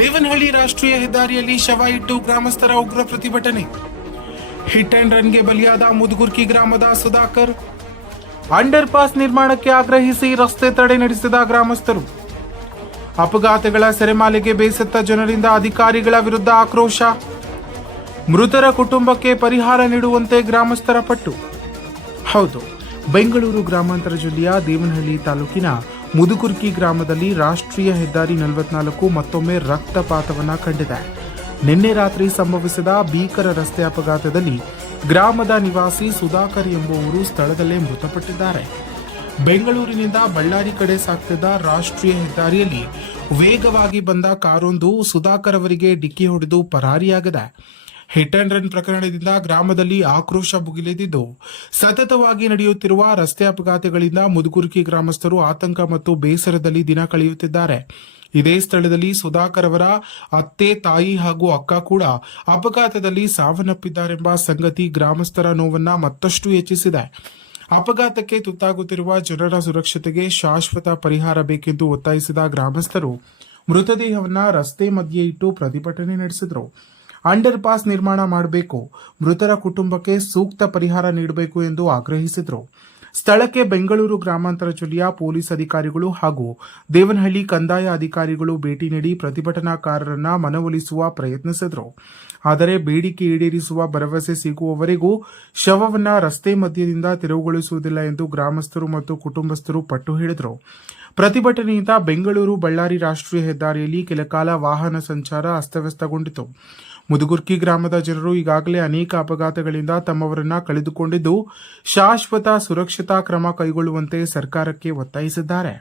ದೇವನಹಳ್ಳಿ ರಾಷ್ಟ್ರೀಯ ಹೆದ್ದಾರಿಯಲ್ಲಿ ಶವ ಇಟ್ಟು ಗ್ರಾಮಸ್ಥರ ಉಗ್ರ ಪ್ರತಿಭಟನೆ. ಹಿಟ್ ಅಂಡ್ ರನ್ಗೆ ಬಲಿಯಾದ ಮುದುಗುರ್ಕಿ ಗ್ರಾಮದ ಸುಧಾಕರ್. ಅಂಡರ್ ಪಾಸ್ ನಿರ್ಮಾಣಕ್ಕೆ ಆಗ್ರಹಿಸಿ ರಸ್ತೆ ತಡೆ ನಡೆಸಿದ ಗ್ರಾಮಸ್ಥರು. ಅಪಘಾತಗಳ ಸೆರೆಮಾಲೆಗೆ ಬೇಸತ್ತ ಜನರಿಂದ ಅಧಿಕಾರಿಗಳ ವಿರುದ್ಧ ಆಕ್ರೋಶ. ಮೃತರ ಕುಟುಂಬಕ್ಕೆ ಪರಿಹಾರ ನೀಡುವಂತೆ ಗ್ರಾಮಸ್ಥರ ಪಟ್ಟು. ಹೌದು, ಬೆಂಗಳೂರು ಗ್ರಾಮಾಂತರ ಜಿಲ್ಲೆಯ ದೇವನಹಳ್ಳಿ ತಾಲೂಕಿನ ಮುದುಗುರ್ಕಿ ಗ್ರಾಮದಲ್ಲಿ ರಾಷ್ಟ್ರೀಯ ಹೆದ್ದಾರಿ 44 ಮತ್ತೊಮ್ಮೆ ರಕ್ತಪಾತವನ್ನ ಕಂಡಿದೆ. ನಿನ್ನೆ ರಾತ್ರಿ ಸಂಭವಿಸಿದ ಭೀಕರ ರಸ್ತೆ ಅಪಘಾತದಲ್ಲಿ ಗ್ರಾಮದ ನಿವಾಸಿ ಸುಧಾಕರ್ ಎಂಬುವರು ಸ್ಥಳದಲ್ಲೇ ಮೃತಪಟ್ಟಿದ್ದಾರೆ. ಬೆಂಗಳೂರಿನಿಂದ ಬಳ್ಳಾರಿ ಕಡೆ ಸಾಗ್ತಿದ್ದ ರಾಷ್ಟ್ರೀಯ ಹೆದ್ದಾರಿಯಲ್ಲಿ ವೇಗವಾಗಿ ಬಂದ ಕಾರೊಂದು ಸುಧಾಕರ್ ಅವರಿಗೆ ಡಿಕ್ಕಿ ಹೊಡೆದು ಪರಾರಿಯಾಗಿದೆ. ಹಿಟ್ ಅಂಡ್ ರನ್ ಪ್ರಕರಣದಿಂದ ಗ್ರಾಮದಲ್ಲಿ ಆಕ್ರೋಶ ಭುಗಿಲೆದಿದ್ದು, ಸತತವಾಗಿ ನಡೆಯುತ್ತಿರುವ ರಸ್ತೆ ಅಪಘಾತಗಳಿಂದ ಮುದುಗುರ್ಕಿ ಗ್ರಾಮಸ್ಥರು ಆತಂಕ ಮತ್ತು ಬೇಸರದಲ್ಲಿ ದಿನ ಕಳೆಯುತ್ತಿದ್ದಾರೆ. ಇದೇ ಸ್ಥಳದಲ್ಲಿ ಸುಧಾಕರ್ ಅವರ ಅತ್ತೆ, ತಾಯಿ ಹಾಗೂ ಅಕ್ಕ ಕೂಡ ಅಪಘಾತದಲ್ಲಿ ಸಾವನ್ನಪ್ಪಿದ್ದಾರೆಂಬ ಸಂಗತಿ ಗ್ರಾಮಸ್ಥರ ನೋವನ್ನ ಮತ್ತಷ್ಟು ಹೆಚ್ಚಿಸಿದೆ. ಅಪಘಾತಕ್ಕೆ ತುತ್ತಾಗುತ್ತಿರುವ ಜನರ ಸುರಕ್ಷತೆಗೆ ಶಾಶ್ವತ ಪರಿಹಾರ ಬೇಕೆಂದು ಒತ್ತಾಯಿಸಿದ ಗ್ರಾಮಸ್ಥರು ಮೃತದೇಹವನ್ನ ರಸ್ತೆ ಮಧ್ಯೆ ಇಟ್ಟು ಪ್ರತಿಭಟನೆ ನಡೆಸಿದರು. ಅಂಡರ್ ಪಾಸ್ ನಿರ್ಮಾಣ ಮಾಡಬೇಕು, ಮೃತರ ಕುಟುಂಬಕ್ಕೆ ಸೂಕ್ತ ಪರಿಹಾರ ನೀಡಬೇಕು ಎಂದು ಆಗ್ರಹಿಸಿದರು. ಸ್ಥಳಕ್ಕೆ ಬೆಂಗಳೂರು ಗ್ರಾಮಾಂತರ ಜಿಲ್ಲೆಯ ಪೊಲೀಸ್ ಅಧಿಕಾರಿಗಳು ಹಾಗೂ ದೇವನಹಳ್ಳಿ ಕಂದಾಯ ಅಧಿಕಾರಿಗಳು ಭೇಟಿ ನೀಡಿ ಪ್ರತಿಭಟನಾಕಾರರನ್ನ ಮನವೊಲಿಸುವ ಪ್ರಯತ್ನಿಸಿದರು. ಆದರೆ ಬೇಡಿಕೆ ಈಡೇರಿಸುವ ಭರವಸೆ ಸಿಗುವವರೆಗೂ ಶವವನ್ನ ರಸ್ತೆ ಮಧ್ಯದಿಂದ ತೆರವುಗೊಳಿಸುವುದಿಲ್ಲ ಎಂದು ಗ್ರಾಮಸ್ಥರು ಮತ್ತು ಕುಟುಂಬಸ್ಥರು ಪಟ್ಟು ಹಿಡಿದರು. ಪ್ರತಿಭಟನೆಯಿಂದ ಬೆಂಗಳೂರು ಬಳ್ಳಾರಿ ರಾಷ್ಟ್ರೀಯ ಹೆದ್ದಾರಿಯಲ್ಲಿ ಕೆಲಕಾಲ ವಾಹನ ಸಂಚಾರ ಅಸ್ತವ್ಯಸ್ತಗೊಂಡಿತು. ಮುದುಗುರ್ಕಿ ಗ್ರಾಮದ ಜನರು ಈಗಾಗಲೇ ಅನೇಕ ಅಪಘಾತಗಳಿಂದ ತಮ್ಮವರನ್ನ ಕಳೆದುಕೊಂಡಿದ್ದು, ಶಾಶ್ವತ ಸುರಕ್ಷತಾ ಕ್ರಮ ಕೈಗೊಳ್ಳುವಂತೆ ಸರ್ಕಾರಕ್ಕೆ ಒತ್ತಾಯಿಸಿದ್ದಾರೆ.